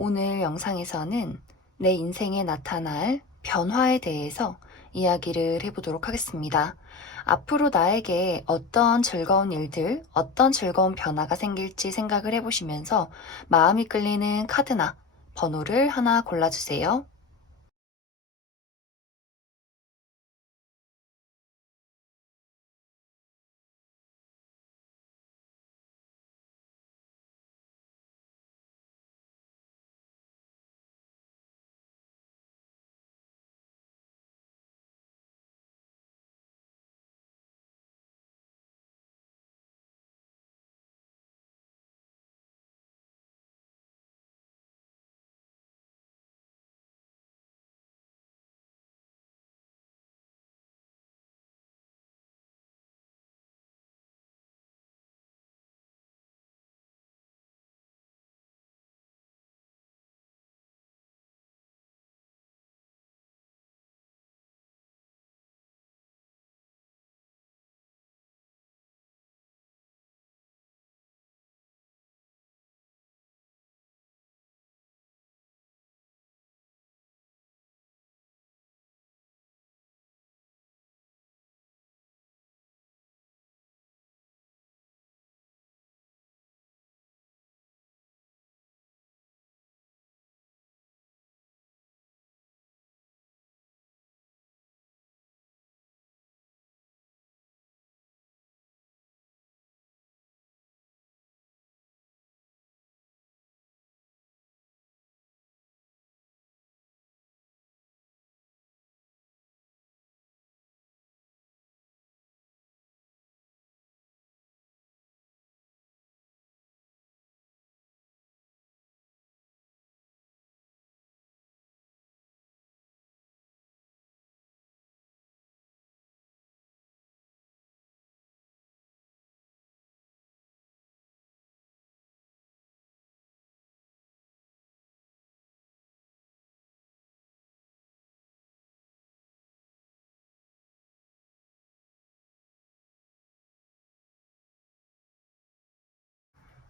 오늘 영상에서는 내 인생에 나타날 변화에 대해서 이야기를 해보도록 하겠습니다. 앞으로 나에게 어떤 즐거운 일들, 어떤 즐거운 변화가 생길지 생각을 해보시면서 마음이 끌리는 카드나 번호를 하나 골라주세요.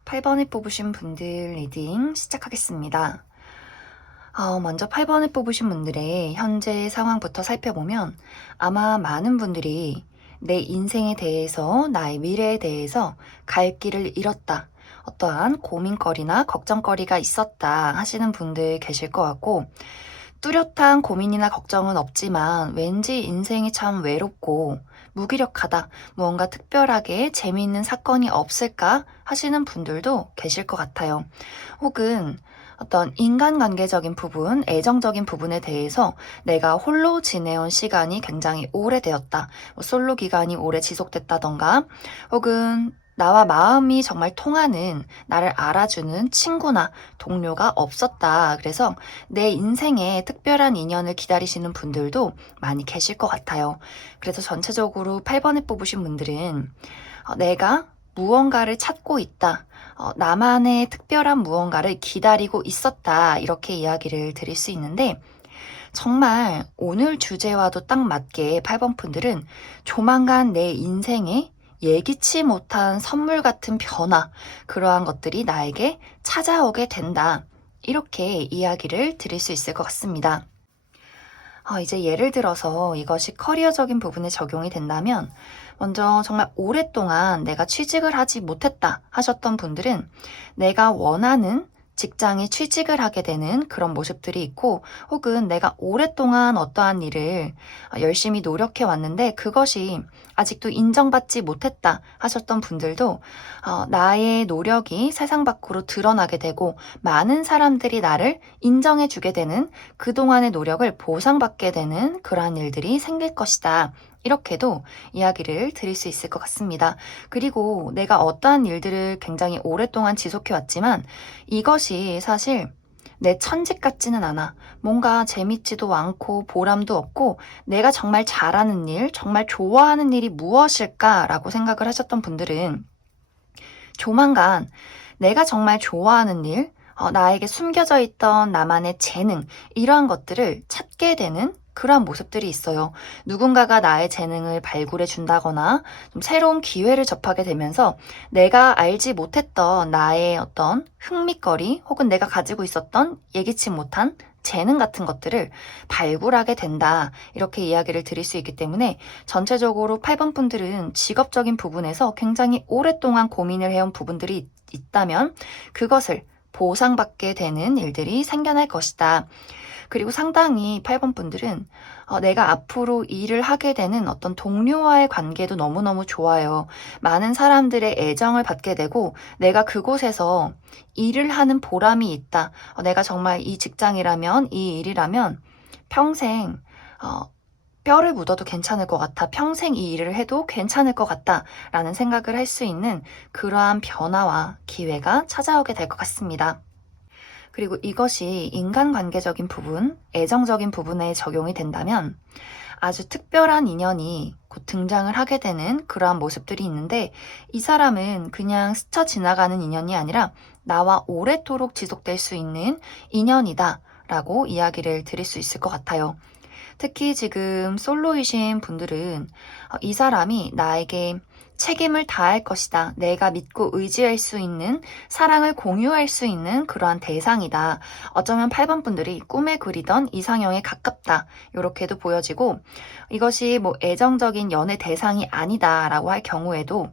팔 번을 뽑으신 분들 리딩 시작하겠습니다. 먼저 8번을 뽑으신 분들의 현재 상황부터 살펴보면 아마 많은 분들이 내 인생에 대해서, 나의 미래에 대해서 갈 길을 잃었다, 어떠한 고민거리나 걱정거리가 있었다 하시는 분들 계실 것 같고, 뚜렷한 고민이나 걱정은 없지만 왠지 인생이 참 외롭고 무기력하다, 무언가 특별하게 재미있는 사건이 없을까 하시는 분들도 계실 것 같아요. 혹은 어떤 인간관계적인 부분, 애정적인 부분에 대해서 내가 홀로 지내온 시간이 굉장히 오래되었다, 솔로 기간이 오래 지속됐다던가, 혹은 나와 마음이 정말 통하는, 나를 알아주는 친구나 동료가 없었다. 그래서 내 인생에 특별한 인연을 기다리시는 분들도 많이 계실 것 같아요. 그래서 전체적으로 8번을 뽑으신 분들은 내가 무언가를 찾고 있다, 나만의 특별한 무언가를 기다리고 있었다, 이렇게 이야기를 드릴 수 있는데, 정말 오늘 주제와도 딱 맞게 8번 분들은 조만간 내 인생에 예기치 못한 선물 같은 변화, 그러한 것들이 나에게 찾아오게 된다, 이렇게 이야기를 드릴 수 있을 것 같습니다. 이제 예를 들어서 이것이 커리어적인 부분에 적용이 된다면, 먼저 정말 오랫동안 내가 취직을 하지 못했다 하셨던 분들은 내가 원하는 직장에 취직을 하게 되는 그런 모습들이 있고, 혹은 내가 오랫동안 어떠한 일을 열심히 노력해 왔는데 그것이 아직도 인정받지 못했다 하셨던 분들도 나의 노력이 세상 밖으로 드러나게 되고 많은 사람들이 나를 인정해 주게 되는, 그동안의 노력을 보상받게 되는 그러한 일들이 생길 것이다, 이렇게도 이야기를 드릴 수 있을 것 같습니다. 그리고 내가 어떠한 일들을 굉장히 오랫동안 지속해 왔지만 이것이 사실 내 천직 같지는 않아, 뭔가 재밌지도 않고 보람도 없고, 내가 정말 잘하는 일, 정말 좋아하는 일이 무엇일까라고 생각을 하셨던 분들은 조만간 내가 정말 좋아하는 일, 나에게 숨겨져 있던 나만의 재능, 이러한 것들을 찾게 되는 그러한 모습들이 있어요. 누군가가 나의 재능을 발굴해 준다거나 좀 새로운 기회를 접하게 되면서 내가 알지 못했던 나의 어떤 흥미거리 혹은 내가 가지고 있었던 예기치 못한 재능 같은 것들을 발굴하게 된다. 이렇게 이야기를 드릴 수 있기 때문에 전체적으로 8번 분들은 직업적인 부분에서 굉장히 오랫동안 고민을 해온 부분들이 있다면 그것을 보상받게 되는 일들이 생겨날 것이다. 그리고 상당히 8번 분들은 내가 앞으로 일을 하게 되는 어떤 동료와의 관계도 너무너무 좋아요. 많은 사람들의 애정을 받게 되고 내가 그곳에서 일을 하는 보람이 있다. 내가 정말 이 직장이라면, 이 일이라면 평생 뼈를 묻어도 괜찮을 것 같아. 평생 이 일을 해도 괜찮을 것 같다. 라는 생각을 할 수 있는 그러한 변화와 기회가 찾아오게 될 것 같습니다. 그리고 이것이 인간관계적인 부분, 애정적인 부분에 적용이 된다면 아주 특별한 인연이 곧 등장을 하게 되는 그러한 모습들이 있는데 이 사람은 그냥 스쳐 지나가는 인연이 아니라 나와 오래도록 지속될 수 있는 인연이다 라고 이야기를 드릴 수 있을 것 같아요. 특히 지금 솔로이신 분들은 이 사람이 나에게 책임을 다할 것이다. 내가 믿고 의지할 수 있는 사랑을 공유할 수 있는 그러한 대상이다. 어쩌면 8번 분들이 꿈에 그리던 이상형에 가깝다. 이렇게도 보여지고 이것이 뭐 애정적인 연애 대상이 아니다라고 할 경우에도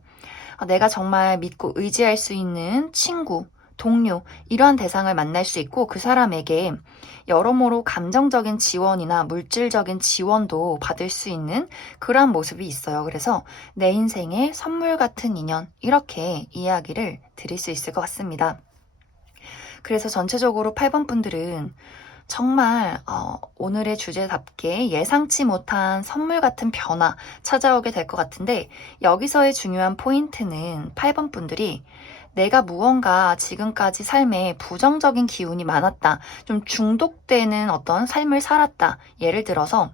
내가 정말 믿고 의지할 수 있는 친구, 동료 이러한 대상을 만날 수 있고 그 사람에게 여러모로 감정적인 지원이나 물질적인 지원도 받을 수 있는 그러한 모습이 있어요. 그래서 내 인생의 선물 같은 인연 이렇게 이야기를 드릴 수 있을 것 같습니다. 그래서 전체적으로 8번 분들은 정말 오늘의 주제답게 예상치 못한 선물 같은 변화 찾아오게 될 것 같은데 여기서의 중요한 포인트는 8번 분들이 내가 무언가 지금까지 삶에 부정적인 기운이 많았다. 좀 중독되는 어떤 삶을 살았다. 예를 들어서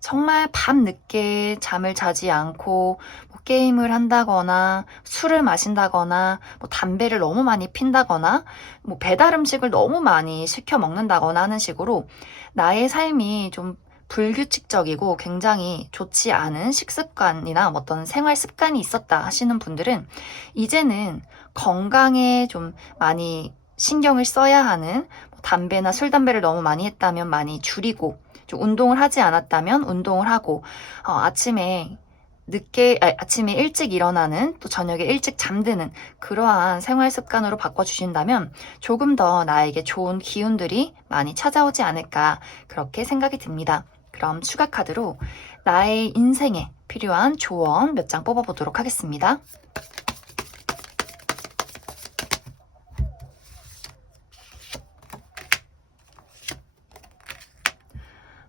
정말 밤늦게 잠을 자지 않고 뭐 게임을 한다거나 술을 마신다거나 뭐 담배를 너무 많이 핀다거나 뭐 배달 음식을 너무 많이 시켜 먹는다거나 하는 식으로 나의 삶이 좀 불규칙적이고 굉장히 좋지 않은 식습관이나 어떤 생활 습관이 있었다 하시는 분들은 이제는 건강에 좀 많이 신경을 써야 하는 담배나 술, 담배를 너무 많이 했다면 많이 줄이고 좀 운동을 하지 않았다면 운동을 하고 아침에 일찍 일어나는 또 저녁에 일찍 잠드는 그러한 생활 습관으로 바꿔주신다면 조금 더 나에게 좋은 기운들이 많이 찾아오지 않을까 그렇게 생각이 듭니다. 그럼 추가 카드로 나의 인생에 필요한 조언 몇 장 뽑아보도록 하겠습니다.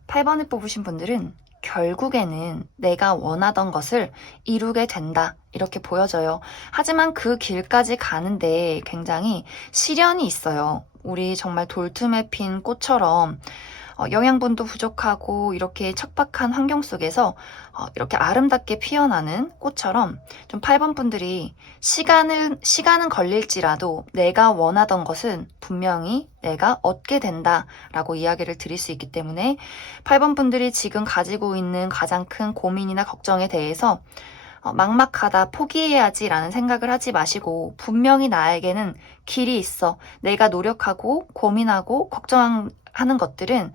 8번을 뽑으신 분들은 결국에는 내가 원하던 것을 이루게 된다. 이렇게 보여져요. 하지만 그 길까지 가는데 굉장히 시련이 있어요. 우리 정말 돌틈에 핀 꽃처럼 영양분도 부족하고 이렇게 척박한 환경 속에서 이렇게 아름답게 피어나는 꽃처럼 좀 8번 분들이 시간은 걸릴지라도 내가 원하던 것은 분명히 내가 얻게 된다라고 이야기를 드릴 수 있기 때문에 8번 분들이 지금 가지고 있는 가장 큰 고민이나 걱정에 대해서 막막하다, 포기해야지 라는 생각을 하지 마시고 분명히 나에게는 길이 있어. 내가 노력하고 고민하고 걱정하는 것들은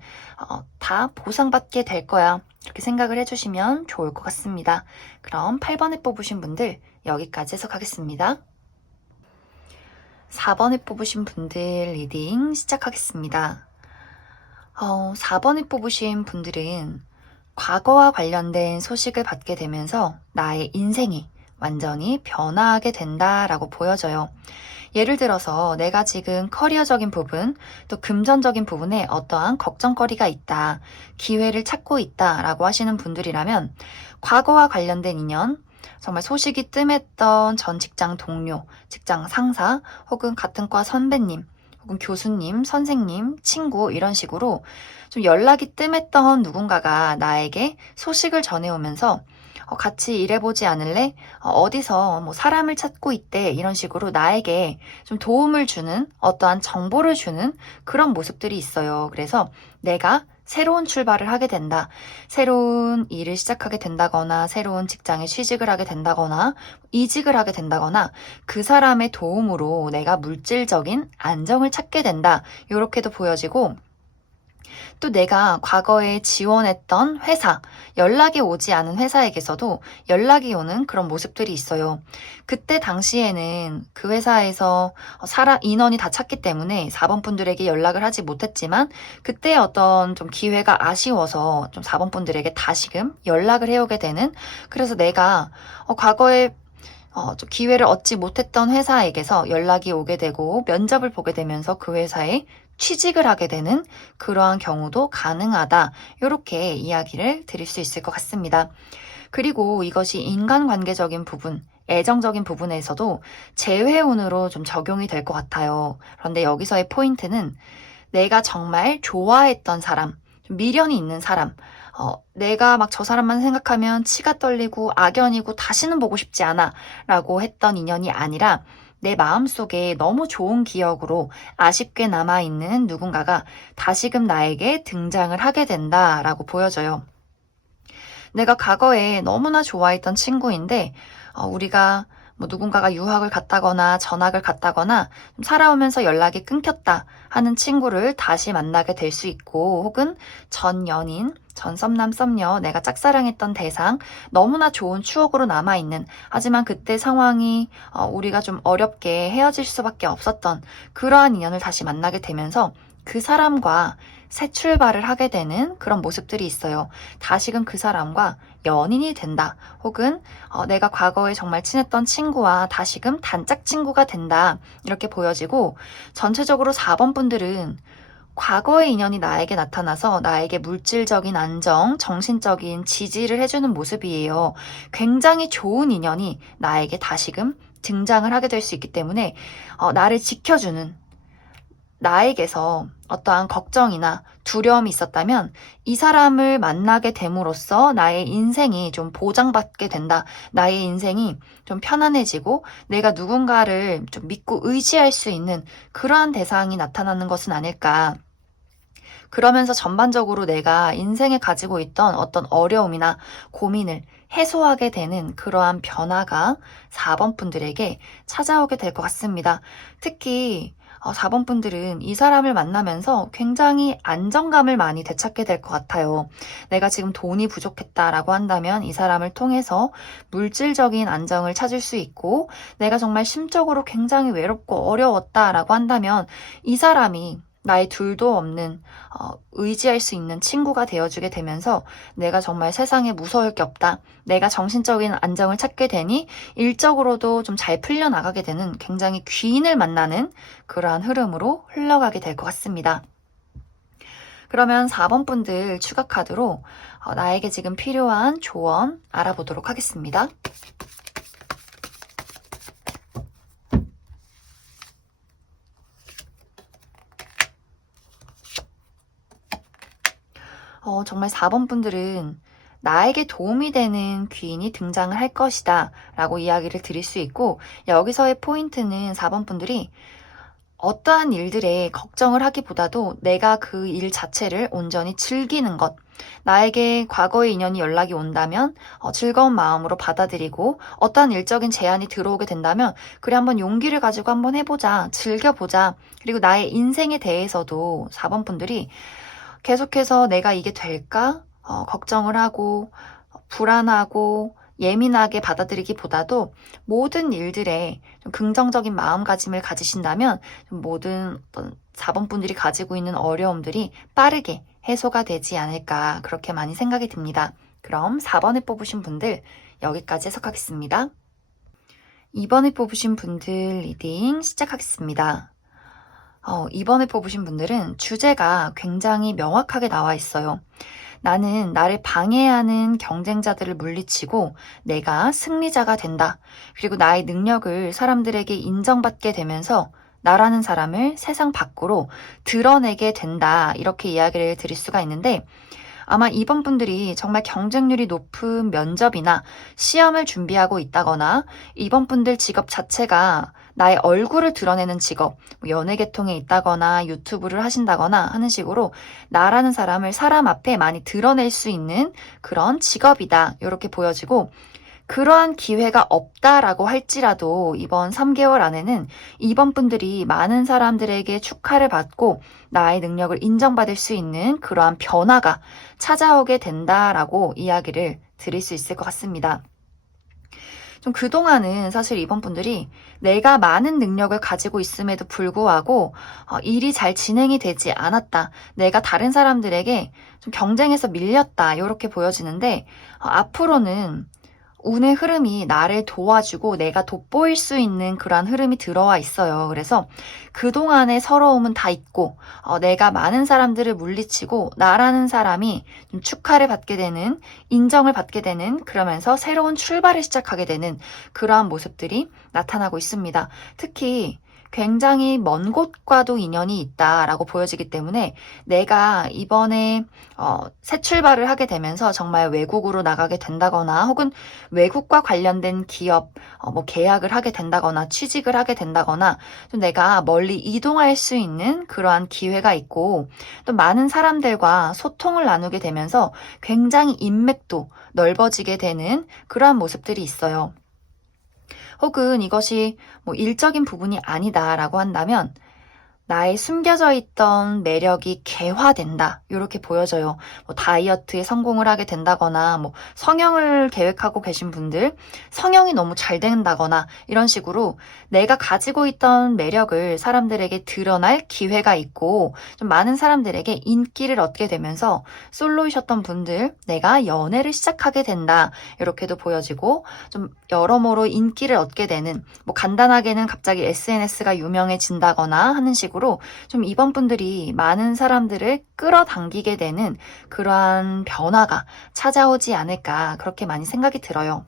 다 보상받게 될 거야. 이렇게 생각을 해주시면 좋을 것 같습니다. 그럼 8번에 뽑으신 분들 여기까지 해석하겠습니다. 4번에 뽑으신 분들 리딩 시작하겠습니다. 4번에 뽑으신 분들은 과거와 관련된 소식을 받게 되면서 나의 인생이 완전히 변화하게 된다라고 보여져요. 예를 들어서 내가 지금 커리어적인 부분, 또 금전적인 부분에 어떠한 걱정거리가 있다, 기회를 찾고 있다라고 하시는 분들이라면 과거와 관련된 인연, 정말 소식이 뜸했던 전 직장 동료, 직장 상사, 혹은 같은 과 선배님, 혹은 교수님, 선생님, 친구 이런 식으로 좀 연락이 뜸했던 누군가가 나에게 소식을 전해오면서 같이 일해보지 않을래? 어디서 뭐 사람을 찾고 있대 이런 식으로 나에게 좀 도움을 주는 어떠한 정보를 주는 그런 모습들이 있어요. 그래서 내가 새로운 출발을 하게 된다. 새로운 일을 시작하게 된다거나 새로운 직장에 취직을 하게 된다거나 이직을 하게 된다거나 그 사람의 도움으로 내가 물질적인 안정을 찾게 된다. 이렇게도 보여지고 또 내가 과거에 지원했던 회사, 연락이 오지 않은 회사에게서도 연락이 오는 그런 모습들이 있어요. 그때 당시에는 그 회사에서 인원이 다 찼기 때문에 4번 분들에게 연락을 하지 못했지만 그때 어떤 좀 기회가 아쉬워서 좀 4번 분들에게 다시금 연락을 해오게 되는 그래서 내가 과거에 좀 기회를 얻지 못했던 회사에게서 연락이 오게 되고 면접을 보게 되면서 그 회사에 취직을 하게 되는 그러한 경우도 가능하다. 이렇게 이야기를 드릴 수 있을 것 같습니다. 그리고 이것이 인간관계적인 부분, 애정적인 부분에서도 재회운으로 좀 적용이 될 것 같아요. 그런데 여기서의 포인트는 내가 정말 좋아했던 사람, 미련이 있는 사람, 내가 막 저 사람만 생각하면 치가 떨리고 악연이고 다시는 보고 싶지 않아 라고 했던 인연이 아니라 내 마음속에 너무 좋은 기억으로 아쉽게 남아있는 누군가가 다시금 나에게 등장을 하게 된다라고 보여져요. 내가 과거에 너무나 좋아했던 친구인데 우리가 뭐 누군가가 유학을 갔다거나 전학을 갔다거나 살아오면서 연락이 끊겼다 하는 친구를 다시 만나게 될 수 있고 혹은 전 연인, 전 썸남 썸녀 내가 짝사랑했던 대상 너무나 좋은 추억으로 남아있는 하지만 그때 상황이 우리가 좀 어렵게 헤어질 수밖에 없었던 그러한 인연을 다시 만나게 되면서 그 사람과 새 출발을 하게 되는 그런 모습들이 있어요. 다시금 그 사람과 연인이 된다. 혹은 내가 과거에 정말 친했던 친구와 다시금 단짝 친구가 된다. 이렇게 보여지고 전체적으로 4번 분들은 과거의 인연이 나에게 나타나서 나에게 물질적인 안정, 정신적인 지지를 해주는 모습이에요. 굉장히 좋은 인연이 나에게 다시금 등장을 하게 될 수 있기 때문에 나를 지켜주는 나에게서 어떠한 걱정이나 두려움이 있었다면 이 사람을 만나게 됨으로써 나의 인생이 좀 보장받게 된다. 나의 인생이 좀 편안해지고 내가 누군가를 좀 믿고 의지할 수 있는 그러한 대상이 나타나는 것은 아닐까. 그러면서 전반적으로 내가 인생에 가지고 있던 어떤 어려움이나 고민을 해소하게 되는 그러한 변화가 4번 분들에게 찾아오게 될 것 같습니다. 특히 4번 분들은 이 사람을 만나면서 굉장히 안정감을 많이 되찾게 될 것 같아요. 내가 지금 돈이 부족했다라고 한다면 이 사람을 통해서 물질적인 안정을 찾을 수 있고 내가 정말 심적으로 굉장히 외롭고 어려웠다라고 한다면 이 사람이 나의 둘도 없는 의지할 수 있는 친구가 되어주게 되면서 내가 정말 세상에 무서울 게 없다. 내가 정신적인 안정을 찾게 되니 일적으로도 좀 잘 풀려나가게 되는 굉장히 귀인을 만나는 그러한 흐름으로 흘러가게 될 것 같습니다. 그러면 4번 분들 추가 카드로 나에게 지금 필요한 조언 알아보도록 하겠습니다. 정말 4번 분들은 나에게 도움이 되는 귀인이 등장을 할 것이다 라고 이야기를 드릴 수 있고 여기서의 포인트는 4번 분들이 어떠한 일들에 걱정을 하기보다도 내가 그 일 자체를 온전히 즐기는 것 나에게 과거의 인연이 연락이 온다면 즐거운 마음으로 받아들이고 어떠한 일적인 제안이 들어오게 된다면 그래 한번 용기를 가지고 한번 해보자 즐겨보자 그리고 나의 인생에 대해서도 4번 분들이 계속해서 내가 이게 될까? 걱정을 하고 불안하고 예민하게 받아들이기보다도 모든 일들에 좀 긍정적인 마음가짐을 가지신다면 모든 어떤 4번 분들이 가지고 있는 어려움들이 빠르게 해소가 되지 않을까 그렇게 많이 생각이 듭니다. 그럼 4번을 뽑으신 분들 여기까지 해석하겠습니다. 2번을 뽑으신 분들 리딩 시작하겠습니다. 2번을 뽑으신 분들은 주제가 굉장히 명확하게 나와 있어요. 나는 나를 방해하는 경쟁자들을 물리치고 내가 승리자가 된다. 그리고 나의 능력을 사람들에게 인정받게 되면서 나라는 사람을 세상 밖으로 드러내게 된다. 이렇게 이야기를 드릴 수가 있는데 아마 2번 분들이 정말 경쟁률이 높은 면접이나 시험을 준비하고 있다거나 2번 분들 직업 자체가 나의 얼굴을 드러내는 직업, 뭐 연예계통에 있다거나 유튜브를 하신다거나 하는 식으로 나라는 사람을 사람 앞에 많이 드러낼 수 있는 그런 직업이다. 이렇게 보여지고 그러한 기회가 없다라고 할지라도 이번 3개월 안에는 이번 분들이 많은 사람들에게 축하를 받고 나의 능력을 인정받을 수 있는 그러한 변화가 찾아오게 된다라고 이야기를 드릴 수 있을 것 같습니다. 좀 그동안은 사실 이번 분들이 내가 많은 능력을 가지고 있음에도 불구하고 일이 잘 진행이 되지 않았다. 내가 다른 사람들에게 좀 경쟁에서 밀렸다. 이렇게 보여지는데 앞으로는 운의 흐름이 나를 도와주고 내가 돋보일 수 있는 그러한 흐름이 들어와 있어요. 그래서 그동안의 서러움은 다 잊고 내가 많은 사람들을 물리치고 나라는 사람이 좀 축하를 받게 되는, 인정을 받게 되는, 그러면서 새로운 출발을 시작하게 되는 그러한 모습들이 나타나고 있습니다. 특히 굉장히 먼 곳과도 인연이 있다라고 보여지기 때문에 내가 이번에 새 출발을 하게 되면서 정말 외국으로 나가게 된다거나 혹은 외국과 관련된 기업 뭐 계약을 하게 된다거나 취직을 하게 된다거나 좀 내가 멀리 이동할 수 있는 그러한 기회가 있고 또 많은 사람들과 소통을 나누게 되면서 굉장히 인맥도 넓어지게 되는 그러한 모습들이 있어요. 혹은 이것이 뭐 일적인 부분이 아니다라고 한다면 나의 숨겨져 있던 매력이 개화된다. 이렇게 보여져요. 뭐 다이어트에 성공을 하게 된다거나 뭐 성형을 계획하고 계신 분들 성형이 너무 잘 된다거나 이런 식으로 내가 가지고 있던 매력을 사람들에게 드러날 기회가 있고 좀 많은 사람들에게 인기를 얻게 되면서 솔로이셨던 분들 내가 연애를 시작하게 된다. 이렇게도 보여지고 좀 여러모로 인기를 얻게 되는 뭐 간단하게는 갑자기 SNS가 유명해진다거나 하는 식으로 좀 이번 분들이 많은 사람들을 끌어당기게 되는 그러한 변화가 찾아오지 않을까 그렇게 많이 생각이 들어요.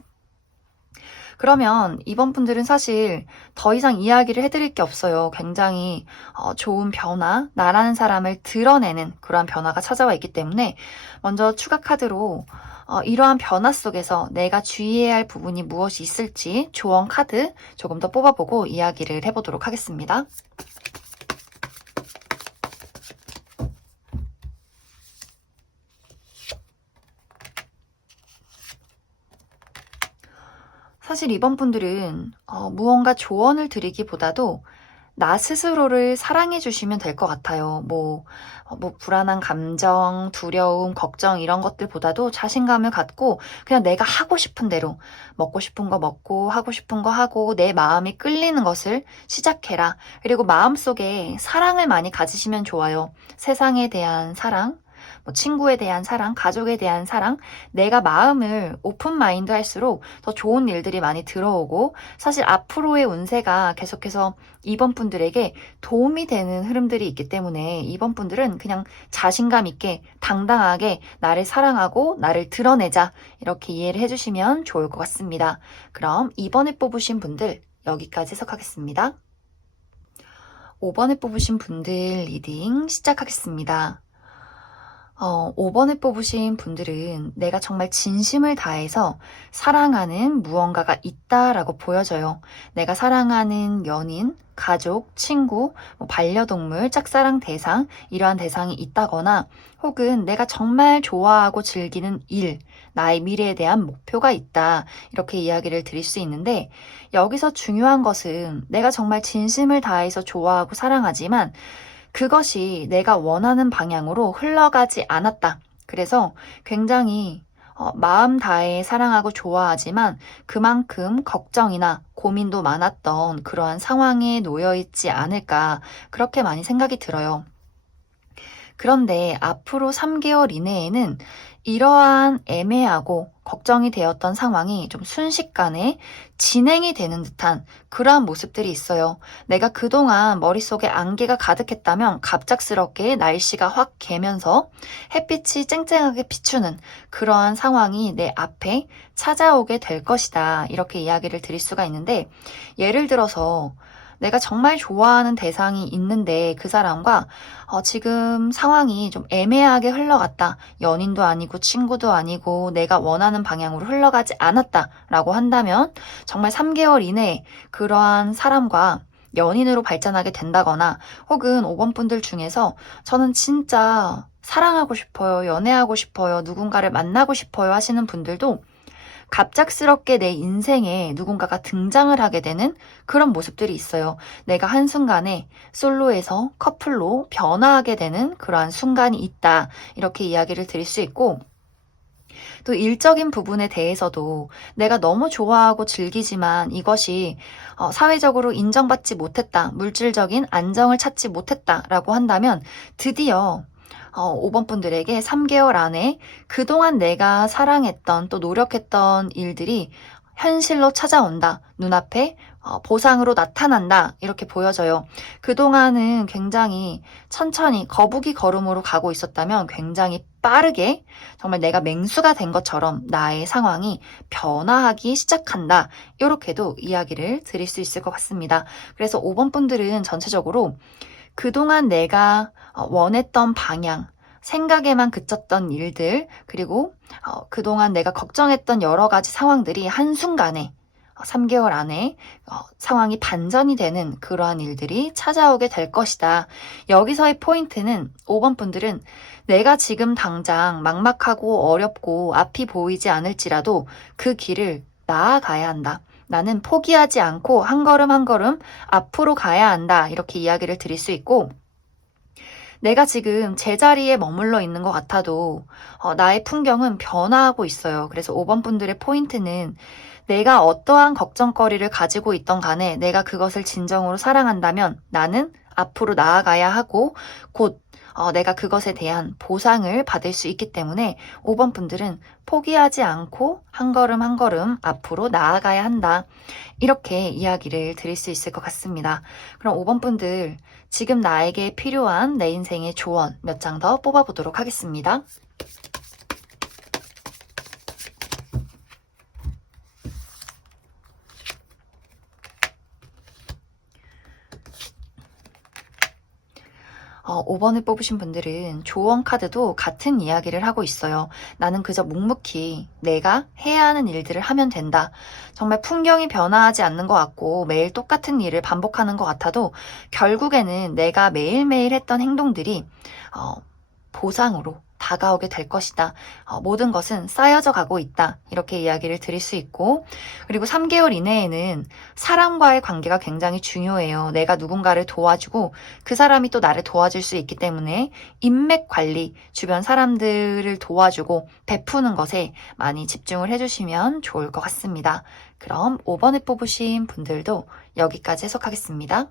그러면 이번 분들은 사실 더 이상 이야기를 해드릴 게 없어요. 굉장히 좋은 변화, 나라는 사람을 드러내는 그러한 변화가 찾아와 있기 때문에 먼저 추가 카드로 이러한 변화 속에서 내가 주의해야 할 부분이 무엇이 있을지 조언 카드 조금 더 뽑아보고 이야기를 해보도록 하겠습니다. 사실 이번 분들은 무언가 조언을 드리기보다도 나 스스로를 사랑해 주시면 될 것 같아요. 뭐 불안한 감정, 두려움, 걱정 이런 것들보다도 자신감을 갖고 그냥 내가 하고 싶은 대로 먹고 싶은 거 먹고 하고 싶은 거 하고 내 마음이 끌리는 것을 시작해라. 그리고 마음속에 사랑을 많이 가지시면 좋아요. 세상에 대한 사랑, 뭐 친구에 대한 사랑, 가족에 대한 사랑, 내가 마음을 오픈 마인드 할수록 더 좋은 일들이 많이 들어오고 사실 앞으로의 운세가 계속해서 이번 분들에게 도움이 되는 흐름들이 있기 때문에 이번 분들은 그냥 자신감 있게 당당하게 나를 사랑하고 나를 드러내자 이렇게 이해를 해주시면 좋을 것 같습니다. 그럼 이번에 뽑으신 분들 여기까지 해석하겠습니다. 5번에 뽑으신 분들 리딩 시작하겠습니다. 5번을 뽑으신 분들은 내가 정말 진심을 다해서 사랑하는 무언가가 있다라고 보여져요. 내가 사랑하는 연인, 가족, 친구, 뭐 반려동물, 짝사랑 대상, 이러한 대상이 있다거나 혹은 내가 정말 좋아하고 즐기는 일, 나의 미래에 대한 목표가 있다. 이렇게 이야기를 드릴 수 있는데 여기서 중요한 것은 내가 정말 진심을 다해서 좋아하고 사랑하지만 그것이 내가 원하는 방향으로 흘러가지 않았다. 그래서 굉장히 마음 다해 사랑하고 좋아하지만 그만큼 걱정이나 고민도 많았던 그러한 상황에 놓여 있지 않을까 그렇게 많이 생각이 들어요. 그런데 앞으로 3개월 이내에는 이러한 애매하고 걱정이 되었던 상황이 좀 순식간에 진행이 되는 듯한 그러한 모습들이 있어요. 내가 그동안 머릿속에 안개가 가득했다면 갑작스럽게 날씨가 확 개면서 햇빛이 쨍쨍하게 비추는 그러한 상황이 내 앞에 찾아오게 될 것이다. 이렇게 이야기를 드릴 수가 있는데 예를 들어서 내가 정말 좋아하는 대상이 있는데 그 사람과 지금 상황이 좀 애매하게 흘러갔다. 연인도 아니고 친구도 아니고 내가 원하는 방향으로 흘러가지 않았다라고 한다면 정말 3개월 이내에 그러한 사람과 연인으로 발전하게 된다거나 혹은 5번 분들 중에서 저는 진짜 사랑하고 싶어요, 연애하고 싶어요, 누군가를 만나고 싶어요 하시는 분들도 갑작스럽게 내 인생에 누군가가 등장을 하게 되는 그런 모습들이 있어요. 내가 한순간에 솔로에서 커플로 변화하게 되는 그러한 순간이 있다. 이렇게 이야기를 드릴 수 있고, 또 일적인 부분에 대해서도 내가 너무 좋아하고 즐기지만 이것이 사회적으로 인정받지 못했다, 물질적인 안정을 찾지 못했다라고 한다면 드디어 5번 분들에게 3개월 안에 그동안 내가 사랑했던 또 노력했던 일들이 현실로 찾아온다. 눈앞에 보상으로 나타난다. 이렇게 보여져요. 그동안은 굉장히 천천히 거북이 걸음으로 가고 있었다면 굉장히 빠르게 정말 내가 맹수가 된 것처럼 나의 상황이 변화하기 시작한다. 이렇게도 이야기를 드릴 수 있을 것 같습니다. 그래서 5번 분들은 전체적으로 그동안 내가 원했던 방향, 생각에만 그쳤던 일들, 그리고 그동안 내가 걱정했던 여러 가지 상황들이 한순간에 3개월 안에 상황이 반전이 되는 그러한 일들이 찾아오게 될 것이다. 여기서의 포인트는 5번 분들은 내가 지금 당장 막막하고 어렵고 앞이 보이지 않을지라도 그 길을 나아가야 한다. 나는 포기하지 않고 한 걸음 한 걸음 앞으로 가야 한다. 이렇게 이야기를 드릴 수 있고, 내가 지금 제자리에 머물러 있는 것 같아도 나의 풍경은 변화하고 있어요. 그래서 5번 분들의 포인트는 내가 어떠한 걱정거리를 가지고 있던 간에 내가 그것을 진정으로 사랑한다면 나는 앞으로 나아가야 하고 곧 내가 그것에 대한 보상을 받을 수 있기 때문에 5번 분들은 포기하지 않고 한 걸음 한 걸음 앞으로 나아가야 한다. 이렇게 이야기를 드릴 수 있을 것 같습니다. 그럼 5번 분들, 지금 나에게 필요한 내 인생의 조언 몇 장 더 뽑아보도록 하겠습니다. 어, 5번을 뽑으신 분들은 조언 카드도 같은 이야기를 하고 있어요. 나는 그저 묵묵히 내가 해야 하는 일들을 하면 된다. 정말 풍경이 변화하지 않는 것 같고 매일 똑같은 일을 반복하는 것 같아도 결국에는 내가 매일매일 했던 행동들이 보상으로 다가오게 될 것이다. 모든 것은 쌓여져 가고 있다. 이렇게 이야기를 드릴 수 있고, 그리고 3개월 이내에는 사람과의 관계가 굉장히 중요해요. 내가 누군가를 도와주고 그 사람이 또 나를 도와줄 수 있기 때문에 인맥 관리, 주변 사람들을 도와주고 베푸는 것에 많이 집중을 해주시면 좋을 것 같습니다. 그럼 5번을 뽑으신 분들도 여기까지 해석하겠습니다.